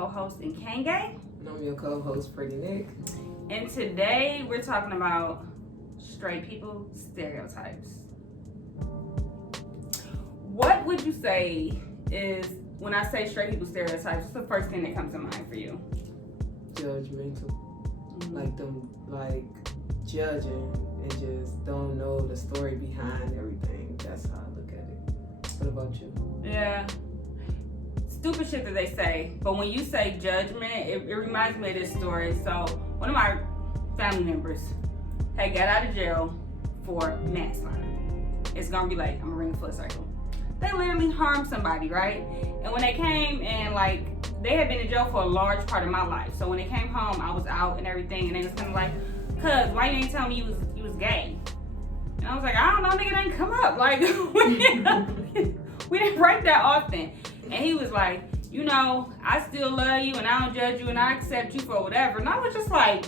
co-host Nkenge. And I'm your co-host, Pretty Nick. And today we're talking about straight people stereotypes. What would you say is, when I say straight people stereotypes, what's the first thing that comes to mind for you? Judgmental. Like them, judging and just don't know the story behind everything. That's how I look at it. What about you? Yeah. Stupid shit that they say, but when you say judgment, it reminds me of this story. So one of my family members had got out of jail for manslaughter. It's gonna be like, I'm gonna ring a full circle. They literally harmed somebody, right? And when they came and they had been in jail for a large part of my life. So when they came home, I was out and everything, and they was kind of like, "Cuz, why you ain't tell me you was gay?" And I was like, "I don't know, nigga, it ain't come up. We didn't break that often." And he was like, "I still love you and I don't judge you and I accept you for whatever." And I was just like,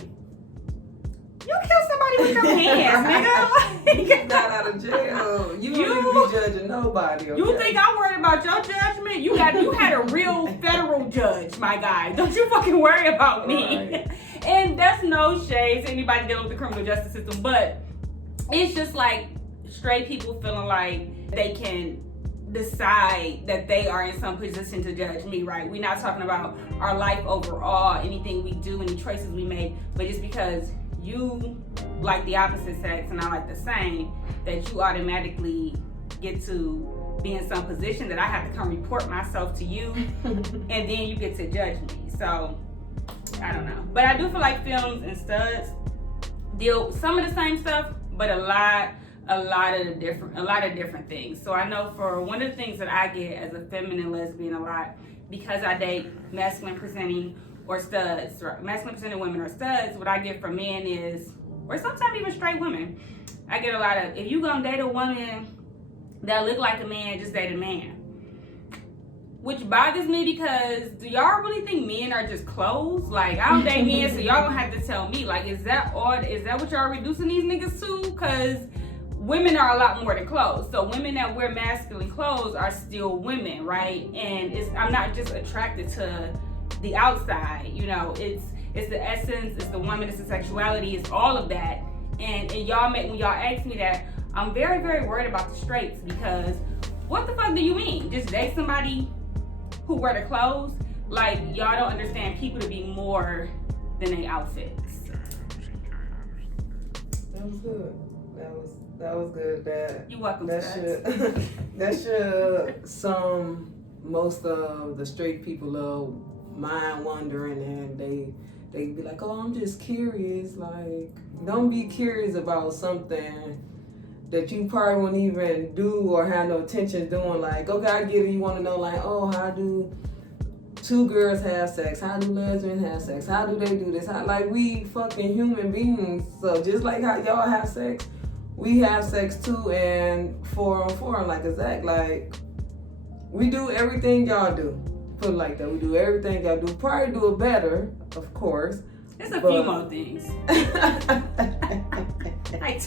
you killed somebody with your hands, nigga. You got out of jail. You don't be judging nobody. Okay? You think I'm worried about your judgment? You had a real federal judge, my guy. Don't you fucking worry about me. Right. And that's no shade to anybody dealing with the criminal justice system, but it's just like straight people feeling like they can decide that they are in some position to judge me, right? We're not talking about our life overall, anything we do, any choices we make, but just because you like the opposite sex and I like the same, that you automatically get to be in some position that I have to come report myself to you and then you get to judge me. So I don't know, but I do feel like films and studs deal with some of the same stuff, but a lot of different things. So I know for one of the things that I get as a feminine lesbian a lot, because I date masculine presenting or studs, or masculine presenting women or studs, what I get from men is, or sometimes even straight women, I get a lot of, if you gonna date a woman that look like a man, just date a man. Which bothers me, because do y'all really think men are just clothes? I don't date men, so y'all gonna have to tell me, is that what y'all reducing these niggas to? Because women are a lot more than clothes. So women that wear masculine clothes are still women, right? And I'm not just attracted to the outside, it's the essence, it's the woman, it's the sexuality, it's all of that. And when y'all ask me that, I'm very, very worried about the straights, because what the fuck do you mean? Just date somebody who wear the clothes? Y'all don't understand people to be more than their outfits. That was good. That was good. You're welcome. That should sum most of the straight people mind wandering, and they be like, "Oh, I'm just curious." Don't be curious about something that you probably won't even do or have no intention doing. Okay, I get it. You want to know, oh, how do two girls have sex? How do lesbians have sex? How do they do this? We fucking human beings. So just like how y'all have sex, we have sex too, and 4 on 4, exact. We do everything y'all do. Put it like that. We do everything y'all do. Probably do it better, of course. It's a few more things.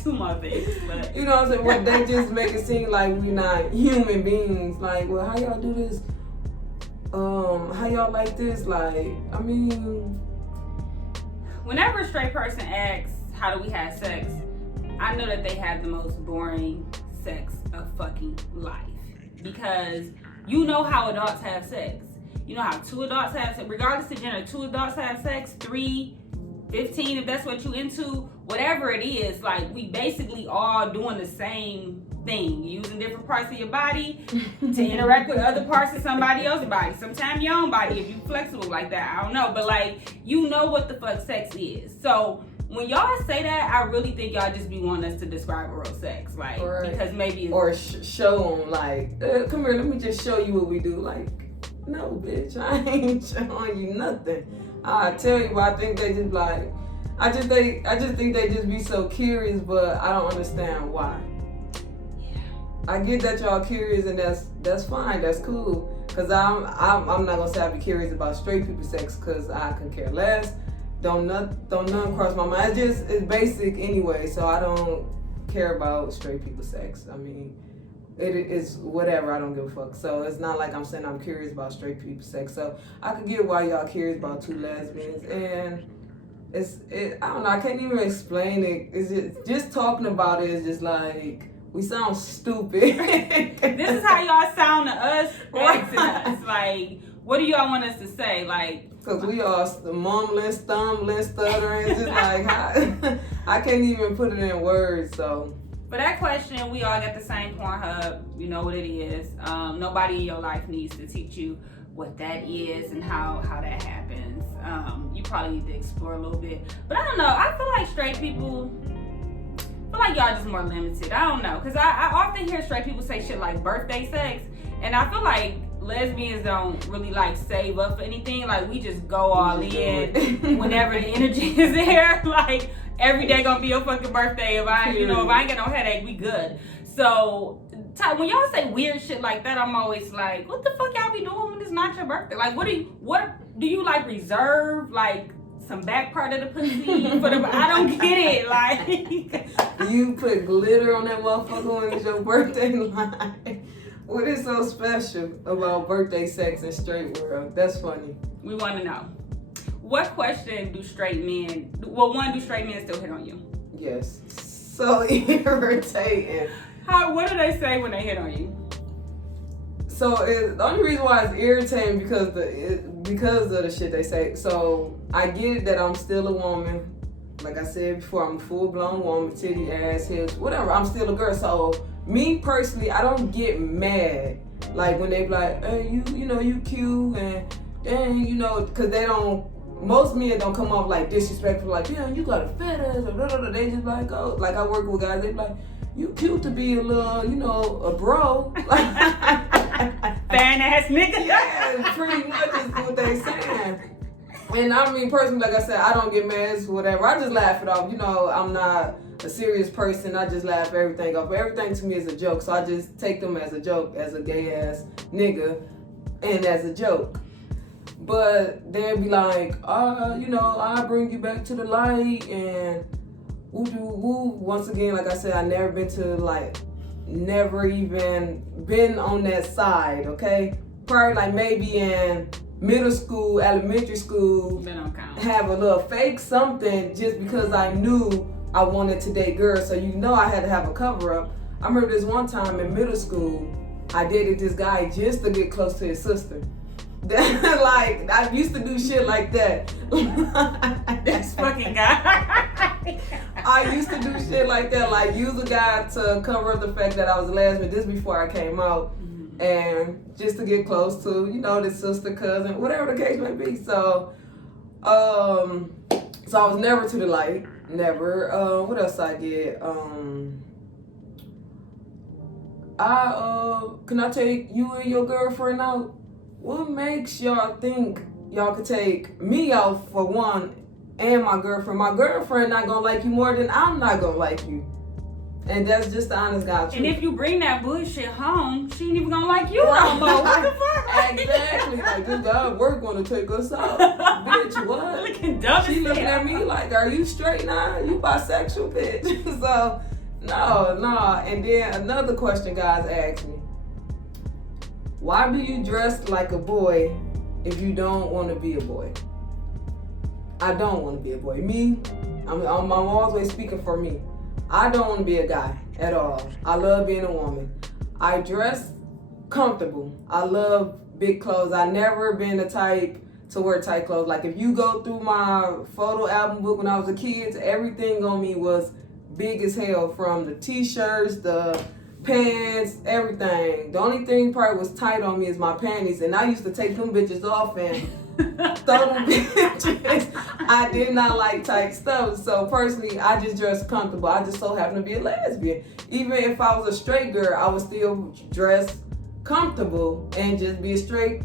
2 more things. But. You know what I'm saying? Well, they just make it seem like we're not human beings. Well, how y'all do this? How y'all like this? Whenever a straight person asks, how do we have sex? I know that they have the most boring sex of fucking life. Because you know how adults have sex. You know how 2 adults have sex, regardless of gender, 2 adults have sex, 3, 15, if that's what you into, whatever it is, we basically all doing the same thing. You're using different parts of your body to interact with other parts of somebody else's body. Sometimes your own body, if you're flexible like that, I don't know. But you know what the fuck sex is. So when y'all say that, I really think y'all just be wanting us to describe oral sex, because maybe show them, come here, let me just show you what we do. No, bitch, I ain't showing you nothing. I tell you, I think they just I just think they just be so curious, but I don't understand why. Yeah. I get that y'all curious, and that's fine, that's cool. Cause I'm not gonna say I be curious about straight people sex, cause I could care less. Don't none cross my mind. It's basic anyway, so I don't care about straight people sex. It is whatever. I don't give a fuck. So it's not like I'm saying I'm curious about straight people's sex. So I could get why y'all curious about two lesbians, and I don't know. I can't even explain it. It's just talking about it is just like we sound stupid. This is how y'all sound to us, asking us. Like, what do y'all want us to say? Like, because we are mumbling, stumbling, stuttering. It's just like I can't even put it in words. So. For that question, we all got the same Pornhub. You know what it is. Nobody in your life needs to teach you what that is and how that happens. You probably need to explore a little bit. But I don't know. I feel like straight people, I feel like y'all just more limited. I don't know. Because I often hear straight people say shit like birthday sex. And I feel like lesbians don't really like save up for anything. Like we just go all in whenever the energy is there. Like every day gonna be your fucking birthday. If I ain't got no headache, we good. So when y'all say weird shit like that, I'm always like, what the fuck y'all be doing when it's not your birthday? Like what do you like reserve like some back part of the pussy for the? I don't get it. Like you put glitter on that motherfucker when it's your birthday. Like what is so special about birthday sex in straight world? That's funny. We want to know. What question do straight men, do straight men still hit on you? Yes. So irritating. What do they say when they hit on you? So the only reason why it's irritating because of the shit they say. So I get it that I'm still a woman. Like I said before, I'm a full-blown woman, titty, ass, hips, whatever. I'm still a girl. So me personally, I don't get mad. Like when they be like, hey, you cute and dang, because they don't. Most men don't come off like disrespectful, like, yeah, you got a fat ass, or blah, blah, blah. They just like, oh, like I work with guys, they be like, you cute to be a little, a bro. Fan ass nigga. Yeah, pretty much is what they saying. And I mean, personally, like I said, I don't get mad, whatever. I just laugh it off. I'm not a serious person. I just laugh everything off. Everything to me is a joke, so I just take them as a joke, as a gay ass nigga, and as a joke. But they'll be like, I'll bring you back to the light and woo. Once again, like I said, I never even been on that side, okay? Probably like maybe in middle school, elementary school, have a little fake something just because I knew I wanted to date girls. So I had to have a cover up. I remember this one time in middle school, I dated this guy just to get close to his sister. Like I used to do shit like that. This fucking guy. I used to do shit like that, like use a guy to cover up the fact that I was a lesbian. This before I came out, and just to get close to this sister, cousin, whatever the case may be. So, so I was never to the light, never. What else I get? Can I take you and your girlfriend out? What makes y'all think y'all could take me out for one and my girlfriend? My girlfriend not gonna like you more than I'm not gonna like you. And that's just the honest God truth. And if you bring that bullshit home, she ain't even gonna like you no more. What the fuck? Exactly. Like this guy at work gonna take us out. Bitch, what? Looking dumb. She looking at me like, are you straight now? You bisexual, bitch. So, no. And then another question guys asked me. Why do you dress like a boy if you don't want to be a boy? I don't want to be a boy. Me, I'm always speaking for me. I don't want to be a guy at all. I love being a woman. I dress comfortable. I love big clothes. I never been the type to wear tight clothes. Like if you go through my photo album book when I was a kid, everything on me was big as hell, from the t-shirts, the pants, everything. The only thing probably was tight on me is my panties, and I used to take them bitches off and throw them bitches. I did not like tight stuff, so personally, I just dress comfortable. I just so happen to be a lesbian. Even if I was a straight girl, I would still dress comfortable and just be a straight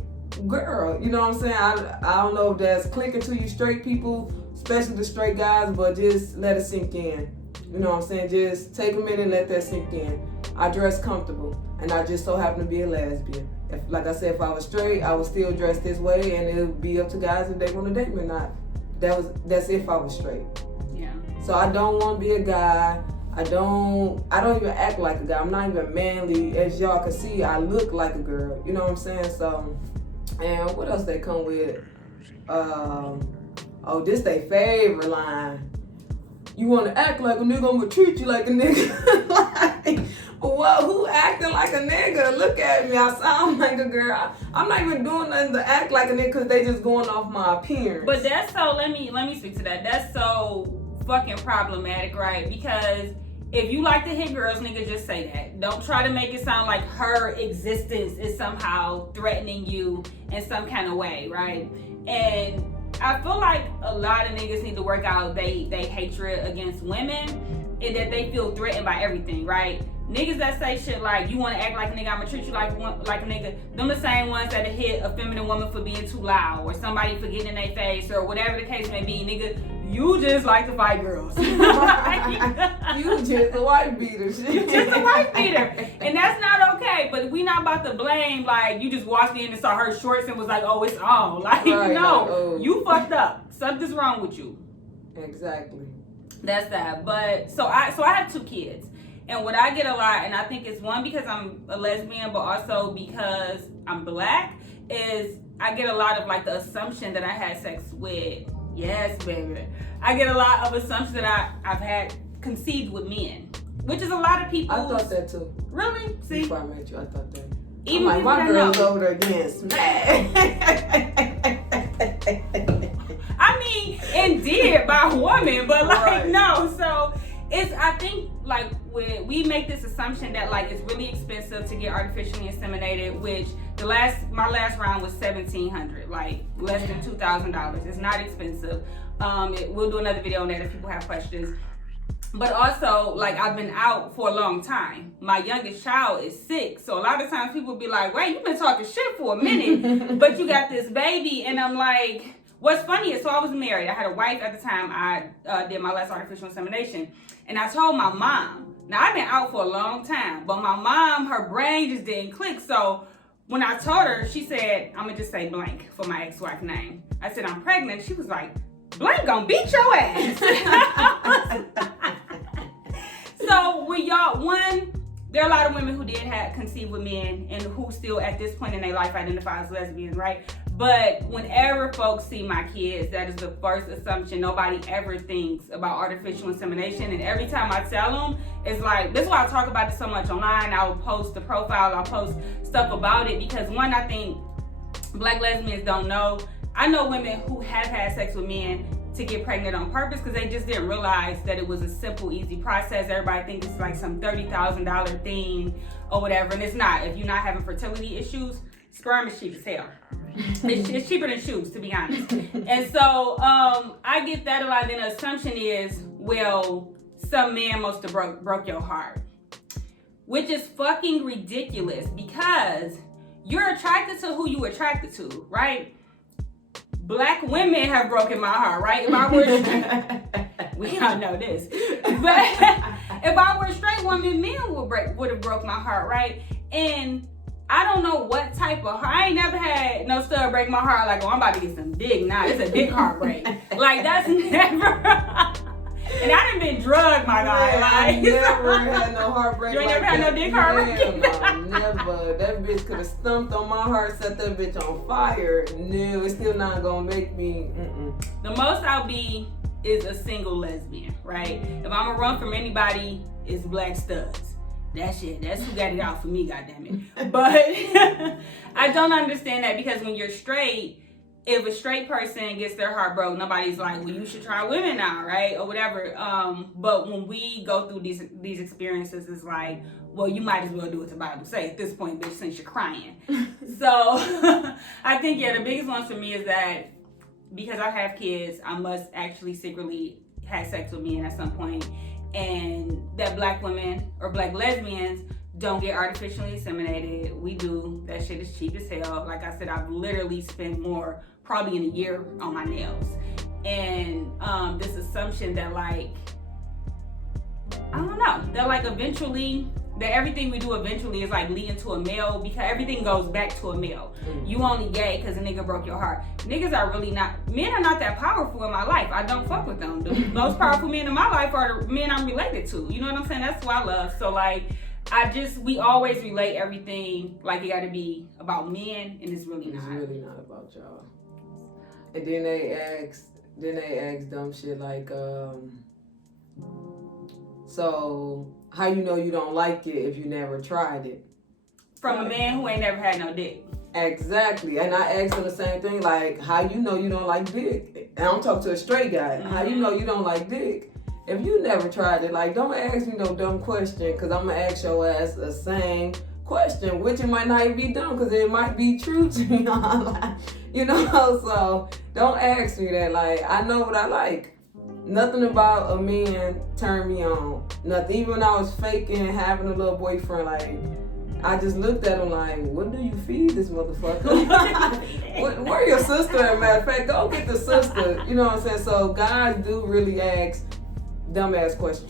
girl. You know what I'm saying? I don't know if that's clicking to you straight people, especially the straight guys, but just let it sink in. You know what I'm saying? Just take a minute and let that sink in. I dress comfortable, and I just so happen to be a lesbian. Like I said, if I was straight, I would still dress this way, and it would be up to guys if they want to date me or not. That's if I was straight. Yeah. So I don't want to be a guy. I don't even act like a guy. I'm not even manly. As y'all can see, I look like a girl. You know what I'm saying? So, and what else they come with? This they favorite line. You want to act like a nigga, I'm gonna treat you like a nigga. Like, well, who acting like a nigga? Look at me, I sound like a girl. I'm not even doing nothing to act like a nigga because they just going off my appearance. But that's so, let me speak to that. That's so fucking problematic, right? Because if you like to hit girls, nigga, just say that. Don't try to make it sound like her existence is somehow threatening you in some kind of way, right? And I feel like a lot of niggas need to work out they hatred against women and that they feel threatened by everything, right? Niggas that say shit like, you want to act like a nigga, I'm gonna treat you like a nigga, them the same ones that hit a feminine woman for being too loud or somebody for getting in their face or whatever the case may be. Nigga, you just like to fight girls. You just a white beater. You just a white beater. And that's not okay, but we not about to blame, like, you just walked in and saw her shorts and was like, oh, it's on. Like, right, no, like, oh. You fucked up. Something's wrong with you. Exactly. That's that. But, so I have 2 kids. And what I get a lot, and I think it's one because I'm a lesbian, but also because I'm black, is I get a lot of like the assumption that I had sex with, yes, baby. I get a lot of assumptions that I've had conceived with men, which is a lot of people. I thought that too. Really? See? Before I met you, I thought that. Even like, my girl's over there getting smashed. I mean, indeed, by a woman, but like, right. No. So it's, I think, like, we make this assumption that like it's really expensive to get artificially inseminated, which my last round was $1,700, like less than $2,000. It's not expensive. We'll do another video on that if people have questions. But also, like, I've been out for a long time. My youngest child is 6, so a lot of times people be like, "Wait, you've been talking shit for a minute, but you got this baby," and I'm like. What's funny is, so I was married. I had a wife at the time I did my last artificial insemination. And I told my mom, now I've been out for a long time, but my mom, her brain just didn't click. So when I told her, she said, I'm gonna just say blank for my ex-wife name. I said, I'm pregnant. She was like, blank gonna beat your ass. So with y'all, there are a lot of women who did have conceived with men and who still at this point in their life identify as lesbians, right? But whenever folks see my kids, that is the first assumption. Nobody ever thinks about artificial insemination. And every time I tell them, it's like, this is why I talk about this so much online. I'll post the profile, I'll post stuff about it. Because one, I think black lesbians don't know. I know women who have had sex with men to get pregnant on purpose because they just didn't realize that it was a simple, easy process. Everybody thinks it's like some $30,000 thing or whatever. And it's not. If you're not having fertility issues, sperm is cheap as hell. It's cheaper than shoes, to be honest. And so I get that a lot. Then the assumption is, well, some man must have broke your heart, which is fucking ridiculous because you're attracted to who you attracted to, right? Black women have broken my heart, right? If I were we all know this, but if I were a straight woman, men would have broke my heart, right? And I don't know what type of heart. I ain't never had no stud break my heart like, oh, I'm about to get some dick. Nah, it's a dick heartbreak. Like, that's never. And I done been drugged, my guy. Like, I never had no heartbreak. You ain't like never had no dick heartbreak? No, never. That bitch could have stumped on my heart, set that bitch on fire. No, it's still not gonna make me. The most I'll be is a single lesbian, right? If I'm gonna run from anybody, it's black studs. That's who got it out for me, goddammit. But I don't understand that because when you're straight, if a straight person gets their heart broke, nobody's like, well, you should try women now, right? Or whatever. But when we go through these experiences, it's like, well, you might as well do what the Bible say at this point, bitch, since you're crying. So I think, the biggest one for me is that because I have kids, I must actually secretly have sex with men at some point. And that black women or black lesbians don't get artificially inseminated. We do. That shit is cheap as hell. Like I said, I've literally spent more probably in a year on my nails. And this assumption that like, I don't know, that like eventually that everything we do eventually is like leading to a male, because everything goes back to a male. You only gay because a nigga broke your heart. Niggas are really not, men are not that powerful in my life. I don't fuck with them. The most powerful men in my life are the men I'm related to. You know what I'm saying? That's what I love. So like, we always relate everything like it gotta be about men, and it's really not. It's really not about y'all. And then they ask dumb shit like, so how you know you don't like it if you never tried it? From a man who ain't never had no dick. Exactly. And I asked him the same thing, like, how you know you don't like dick? And I'm talking to a straight guy. How you know you don't like dick if you never tried it? Like, don't ask me no dumb question, because I'm going to ask your ass the same question, which it might not even be dumb, because it might be true to me. You know, so don't ask me that. Like, I know what I like. Nothing about a man turned me on. Nothing. Even when I was faking having a little boyfriend, like, I just looked at him like, what do you feed this motherfucker? Where your sister, as a matter of fact? Go get the sister. You know what I'm saying? So guys do really ask dumbass questions.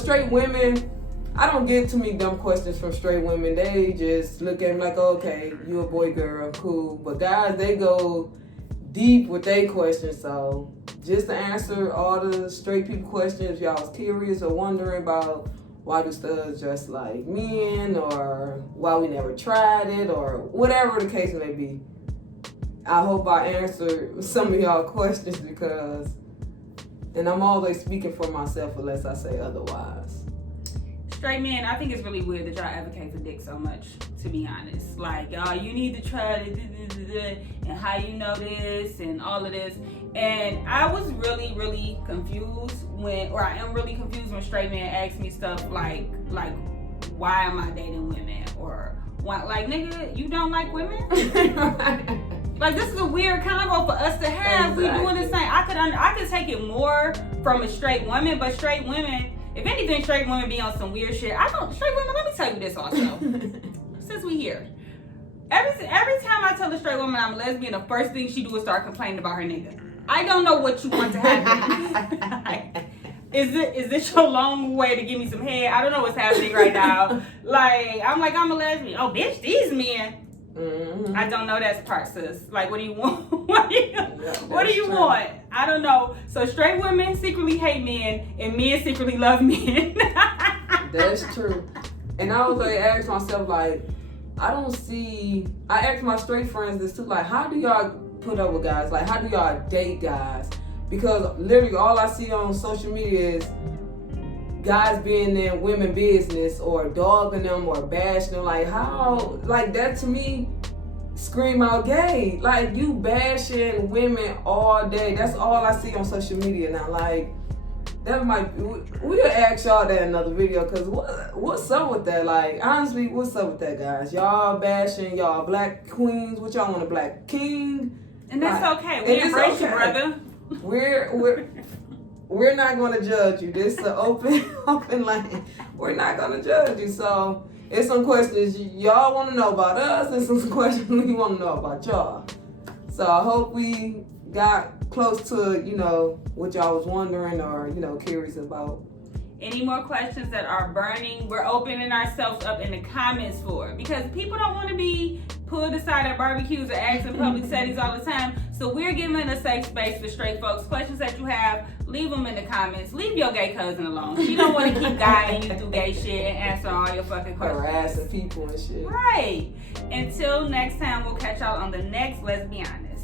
Straight women, I don't get too many dumb questions from straight women. They just look at me like, okay, you a boy, girl, cool. But guys, they go deep with their questions. So just to answer all the straight people questions, if y'all was curious or wondering about why do studs just like men, or why we never tried it, or whatever the case may be, I hope I answered some of y'all questions, because, and I'm always speaking for myself unless I say otherwise. Straight men, I think it's really weird that y'all advocate for dick so much, to be honest. Like, y'all, you need to try it, and how you know this, and all of this. And I was really, really confused I am really confused when straight men ask me stuff like, why am I dating women? Or, why, like, nigga, you don't like women? Like, this is a weird convo for us to have. Exactly. We doing the same. I could take it more from a straight woman, but straight women, if anything, straight women be on some weird shit. Straight women, let me tell you this also. Since we here. Every time I tell a straight woman I'm a lesbian, the first thing she do is start complaining about her nigga. I don't know what you want to happen. Is this your long way to give me some head? I don't know what's happening right now. I'm a lesbian. Oh, bitch, these men. Mm-hmm. I don't know that part, sis. Like, what do you want? What do you want? I don't know. So straight women secretly hate men, and men secretly love men. That's true. And I was like, ask myself, like, I asked my straight friends this too, like, how do y'all put up with guys? Like, how do y'all date guys? Because literally all I see on social media is guys being in women business, or dogging them, or bashing them. Like, how, like, that to me scream out gay. Like, you bashing women all day. That's all I see on social media now. Like, that might, we'll ask y'all that in another video, because what's up with that? Like, honestly, what's up with that, guys? Y'all bashing y'all black queens. What y'all want, a black king? And that's like, okay. We embrace you, brother. We're not going to judge you. This is an open lane. We're not going to judge you. So it's some questions y'all want to know about us, and some questions we want to know about y'all. So I hope we got close to, what y'all was wondering, or, curious about. Any more questions that are burning, we're opening ourselves up in the comments for, because people don't want to be pulled aside at barbecues or asked in public settings all the time. So we're giving a safe space for straight folks. Questions that you have, leave them in the comments. Leave your gay cousin alone. She don't want to keep guiding you through gay shit and answering all your fucking questions. Harassing people and shit. Right. Until next time, we'll catch y'all on the next Let's Be Honest.